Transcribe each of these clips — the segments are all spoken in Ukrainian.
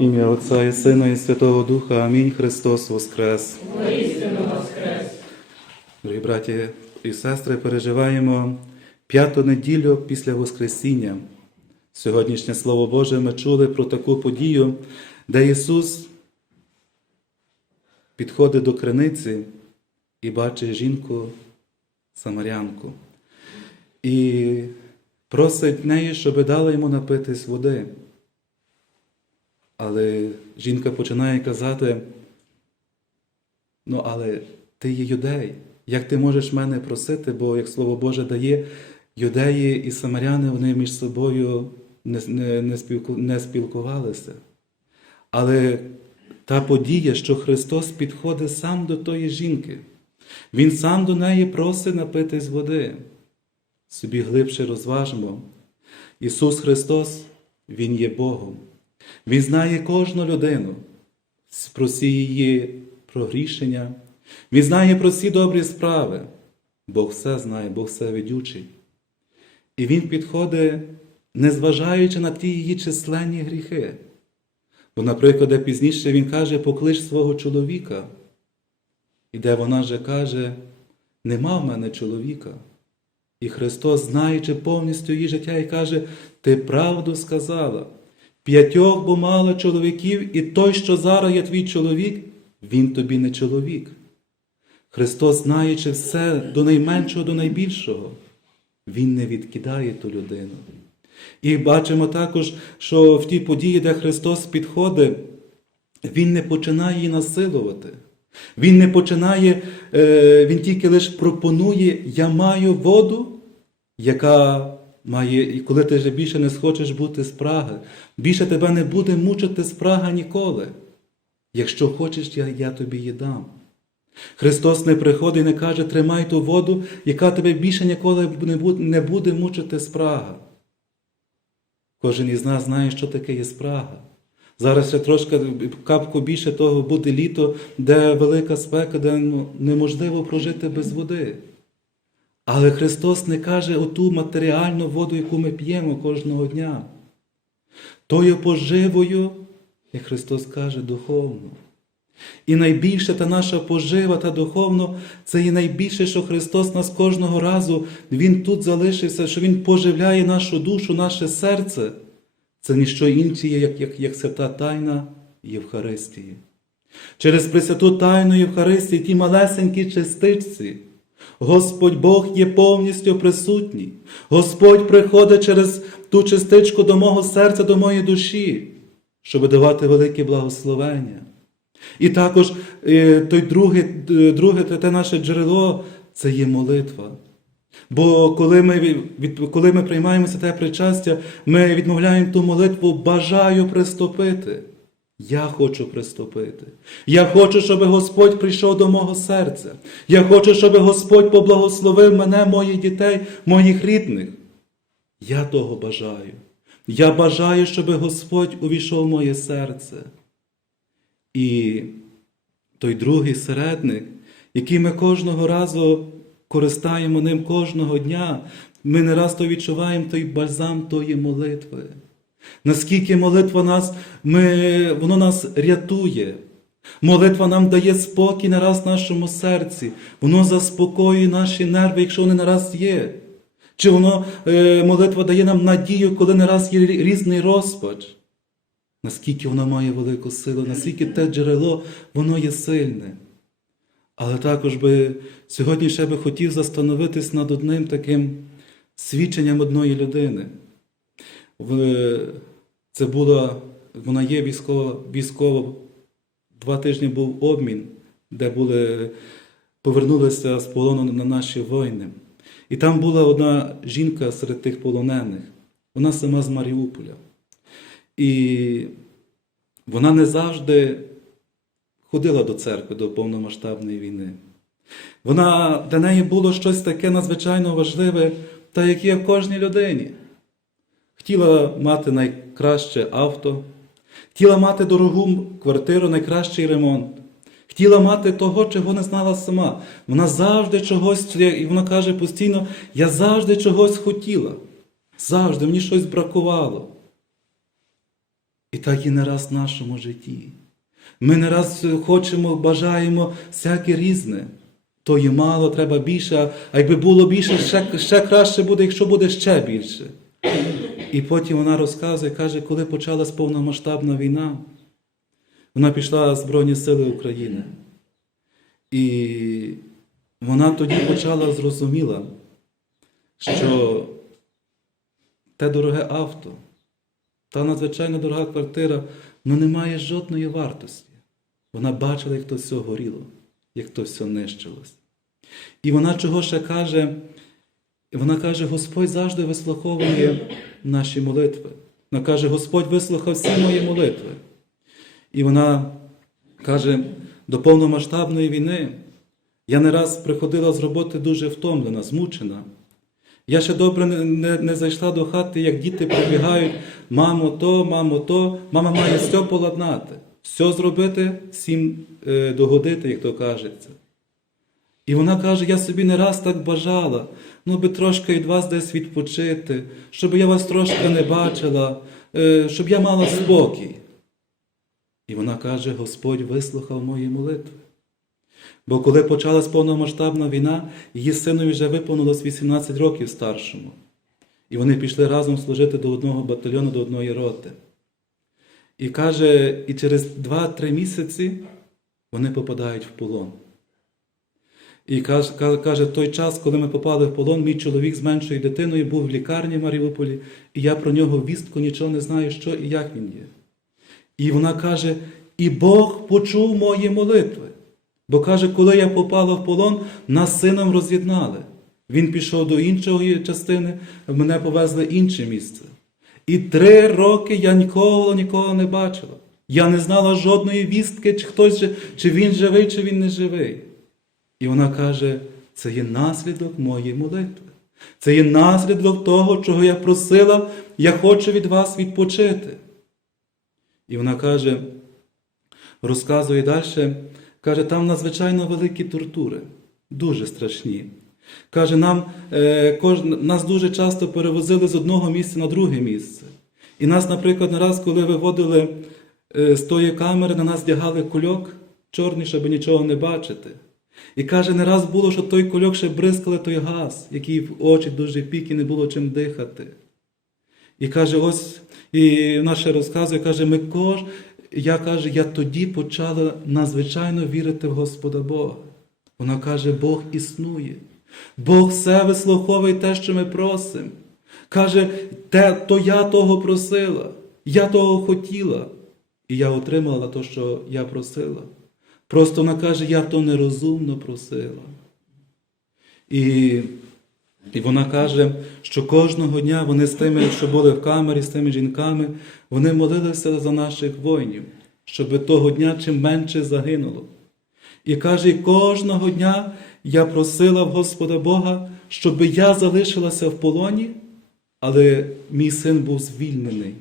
Ім'я Отця і Сина і Святого Духа. Амінь. Христос Воскрес. Воістину воскрес! Дорогі браті і сестри, переживаємо п'яту неділю після Воскресіння. Сьогоднішнє Слово Боже ми чули про таку подію, де Ісус підходить до криниці і бачить жінку самарянку. І просить неї, щоб дала йому напитись води. Але жінка починає казати, ну, але ти є юдей. Як ти можеш мене просити, бо як Слово Боже дає, юдеї і самаряни вони між собою не, не, не, спілку, не спілкувалися. Але та подія, що Христос підходить сам до тої жінки, Він сам до неї просить напитись води. Собі глибше розважимо. Ісус Христос, Він є Богом. Він знає кожну людину, про всі її прогрішення. Він знає про всі добрі справи. Бог все знає, Бог все ведючий. І Він підходить, незважаючи на ті її численні гріхи. Бо, наприклад, пізніше Він каже, поклич свого чоловіка. І де вона же каже, нема в мене чоловіка. І Христос, знаючи повністю її життя, і каже, ти правду сказала. П'ятьох бо мало чоловіків, і той, що зараз є твій чоловік, він тобі не чоловік. Христос, знаючи все до найменшого, до найбільшого, Він не відкидає ту людину. І бачимо також, що в тій події, де Христос підходить, Він не починає її насилувати. Він не починає, е, Він тільки лише пропонує: Я маю воду, яка має, коли ти вже більше не схочеш бути спраги, більше тебе не буде мучити спрага ніколи. Якщо хочеш, я, я тобі її дам. Христос не приходить і не каже, тримай ту воду, яка тебе більше ніколи не буде, не буде мучити спрага. Кожен із нас знає, що таке є спрага. Зараз ще трошки капку більше того буде літо, де велика спека, де ну, неможливо прожити без води. Але Христос не каже оту матеріальну воду, яку ми п'ємо кожного дня. Тою поживою, як Христос каже, духовно. І найбільше та наша пожива та духовно, це є найбільше, що Христос нас кожного разу, Він тут залишився, що Він поживляє нашу душу, наше серце. Це ніщо інше, як, як, як свята Тайна Євхаристії. Через Пресвяту Тайну Євхаристії, ті малесенькі частичці, Господь Бог є повністю присутній. Господь приходить через ту частичку до мого серця, до моєї душі, щоб давати велике благословення. І також е, той друге, е, друге те наше джерело це є молитва. Бо коли ми, коли ми приймаємо те причастя, ми відмовляємо ту молитву, бажаю приступити. Я хочу приступити. Я хочу, щоб Господь прийшов до мого серця. Я хочу, щоб Господь поблагословив мене, моїх дітей, моїх рідних. Я того бажаю. Я бажаю, щоб Господь увійшов в моє серце. І той другий середник, який ми кожного разу користаємо ним кожного дня, ми не раз то відчуваємо той бальзам тої молитви. Наскільки молитва нас, ми, воно нас рятує. Молитва нам дає спокій не раз в нашому серці, воно заспокоює наші нерви, якщо вони не раз є. Чи воно е, молитва дає нам надію, коли не раз є різний розпач. Наскільки воно має велику силу, наскільки те джерело, воно є сильне. Але також би сьогодні ще би хотів застановитись над одним таким свідченням одної людини. Це була, вона є військова, військова. Два тижні був обмін, де були, повернулися з полону на наші воїни. І там була одна жінка серед тих полонених, вона сама з Маріуполя. І вона не завжди ходила до церкви до повномасштабної війни. Вона для неї було щось таке надзвичайно важливе, та як є в кожній людині. Хотіла мати найкраще авто, хотіла мати дорогу квартиру, найкращий ремонт. Хотіла мати того, чого не знала сама. Вона завжди чогось, і вона каже постійно: я завжди чогось хотіла. Завжди мені щось бракувало. І так і не раз в нашому житті. Ми не раз хочемо, бажаємо всяке різне. То є мало, треба більше, а якби було більше, ще, ще краще буде, якщо буде ще більше. І потім вона розказує, каже, коли почалась повномасштабна війна, вона пішла в Збройні Сили України. І вона тоді почала зрозуміла, що те дороге авто, та надзвичайно дорога квартира, ну не має жодної вартості. Вона бачила, як то все горіло, як то все нищилось. І вона чого ще каже? Вона каже, Господь завжди вислуховує наші молитви. Вона каже, Господь вислухав всі мої молитви. І вона каже, до повномасштабної війни я не раз приходила з роботи дуже втомлена, змучена. Я ще добре не, не, не зайшла до хати, як діти прибігають, мамо то, мамо то, мама має все поладнати, все зробити, всім е, догодити, як то кажеться. І вона каже: я собі не раз так бажала, ну би трошки від вас десь відпочити, щоб я вас трошки не бачила, е, щоб я мала спокій. І вона каже: Господь вислухав мої молитви. Бо коли почалась повномасштабна війна, її синові вже виповнилось 18 років старшому. І вони пішли разом служити до одного батальйону, до одної роти. І каже, і через 2-3 місяці вони попадають в полон. І каже, ка- каже, той час, коли ми попали в полон, мій чоловік з меншою дитиною був в лікарні в Маріуполі, і я про нього вістку нічого не знаю, що і як він є. І вона каже: і Бог почув мої молитви. Бо каже, коли я попала в полон, нас сином роз'єднали. Він пішов до іншої частини, мене повезли в інше місце. І три роки я нікого нікого не бачила. Я не знала жодної вістки, чи хтось чи він живий, чи він не живий. І вона каже: це є наслідок моєї молитви. Це є наслідок того, чого я просила, я хочу від вас відпочити. І вона каже, розказує далі, каже, там надзвичайно великі тортури, дуже страшні. Каже, нам, е, кож, нас дуже часто перевозили з одного місця на друге місце. І нас, наприклад, раз, коли виводили е, з тої камери, на нас вдягали кульок чорний, щоб нічого не бачити. І каже, не раз було, що той кульок ще бризкали той газ, який в очі дуже пік і не було чим дихати. І каже, ось, і вона розказує, каже, ми кож... я каже, я тоді почала надзвичайно вірити в Господа Бога. Вона каже, Бог існує. Бог все вислуховує те, що ми просимо. Каже, те, то я того просила, я того хотіла. І я отримала те, що я просила. Просто вона каже, я то нерозумно просила. І, і вона каже, що кожного дня вони з тими, що були в камері, з тими жінками, вони молилися за наших воїнів, щоб того дня чим менше загинуло. І каже, і кожного дня я просила в Господа Бога, щоб я залишилася в полоні, але мій син був звільнений.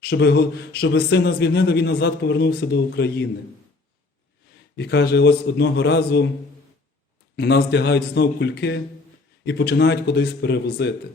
Щоб, щоб сина звільнили, він назад повернувся до України. І каже, ось одного разу нас вдягають знову кульки і починають кудись перевозити.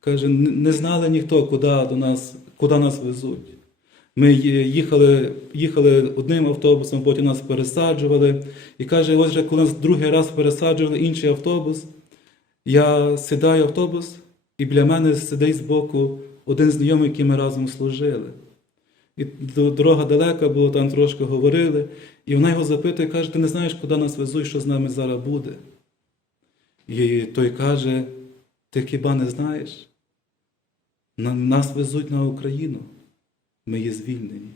Каже, не знали ніхто, куди, до нас, куди нас везуть. Ми їхали, їхали одним автобусом, потім нас пересаджували. І каже, ось вже коли нас другий раз пересаджували інший автобус, я сідаю в автобус, і біля мене сидить збоку один знайомий, який ми разом служили. І дорога далека була, там трошки говорили. І вона його запитує, каже, ти не знаєш, куди нас везуть, що з нами зараз буде. І той каже, ти хіба не знаєш? Нас везуть на Україну. Ми є звільнені.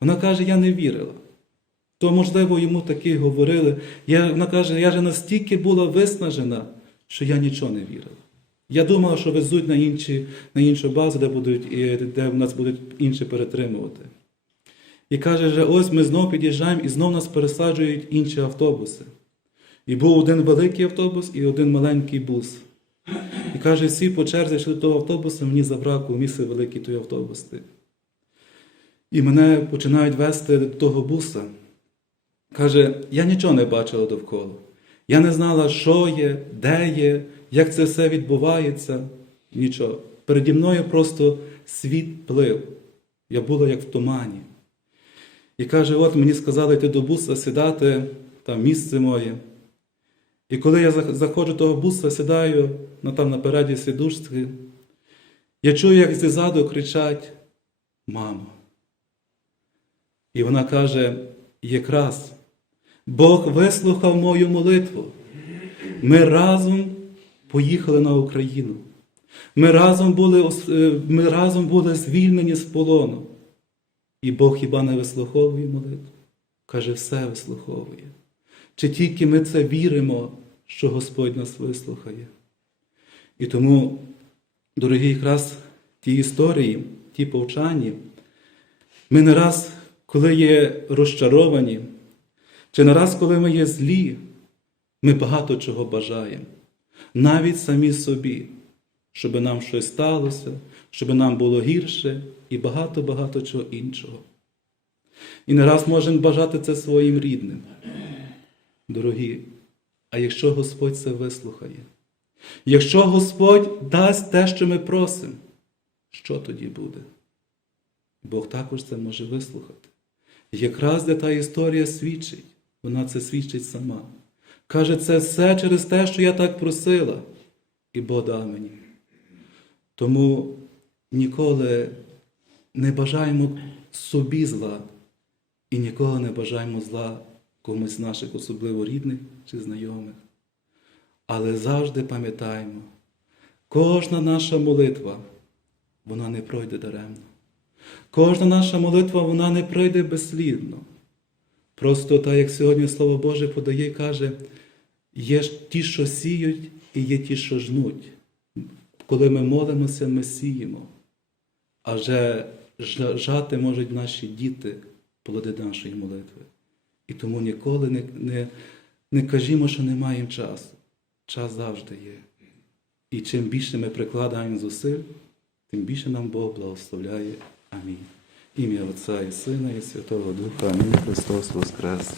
Вона каже, я не вірила. То, можливо, йому таки говорили. Я, вона каже, я вже настільки була виснажена, що я нічого не вірила. Я думала, що везуть на, інші, на іншу базу, де, будуть, де нас будуть інші перетримувати. І каже, що ось ми знову під'їжджаємо і знову нас пересаджують інші автобуси. І був один великий автобус і один маленький бус. І каже, всі по черзі йшли до того автобуса, мені забракло місце великий той автобус. І мене починають вести до того буса. Каже, я нічого не бачила довкола. Я не знала, що є, де є, як це все відбувається. Нічого. Переді мною просто світ плив. Я була як в тумані. І каже: от мені сказали йти до буса, сідати, там місце моє. І коли я заходжу до того буса, сідаю на там напереді сідушці, я чую, як ззаду кричать Мамо. І вона каже: якраз Бог вислухав мою молитву. Ми разом поїхали на Україну. Ми разом були, е, ми разом були звільнені з полону. І Бог хіба не вислуховує молитву? Каже, все вислуховує. Чи тільки ми це віримо, що Господь нас вислухає? І тому, дорогі, якраз ті історії, ті повчання, ми не раз, коли є розчаровані, чи не раз, коли ми є злі, ми багато чого бажаємо, навіть самі собі, щоб нам щось сталося, щоб нам було гірше і багато-багато чого іншого. І не раз можемо бажати це своїм рідним. Дорогі, а якщо Господь це вислухає, якщо Господь дасть те, що ми просимо, що тоді буде? Бог також це може вислухати. Якраз де та історія свідчить, вона це свідчить сама. Каже, це все через те, що я так просила, і Бог дав мені. Тому ніколи не бажаємо собі зла і ніколи не бажаємо зла комусь з наших, особливо рідних чи знайомих. Але завжди пам'ятаємо, кожна наша молитва, вона не пройде даремно. Кожна наша молитва, вона не пройде безслідно. Просто так, як сьогодні Слово Боже подає і каже, є ті, що сіють, і є ті, що жнуть. Коли ми молимося, ми сіємо. А вже жати можуть наші діти плоди нашої молитви. І тому ніколи не, не, не кажімо, що не маємо часу. Час завжди є. І чим більше ми прикладаємо зусиль, тим більше нам Бог благословляє. Амінь. Ім'я Отця і Сина, і Святого Духа. Амінь. Христос Воскрес.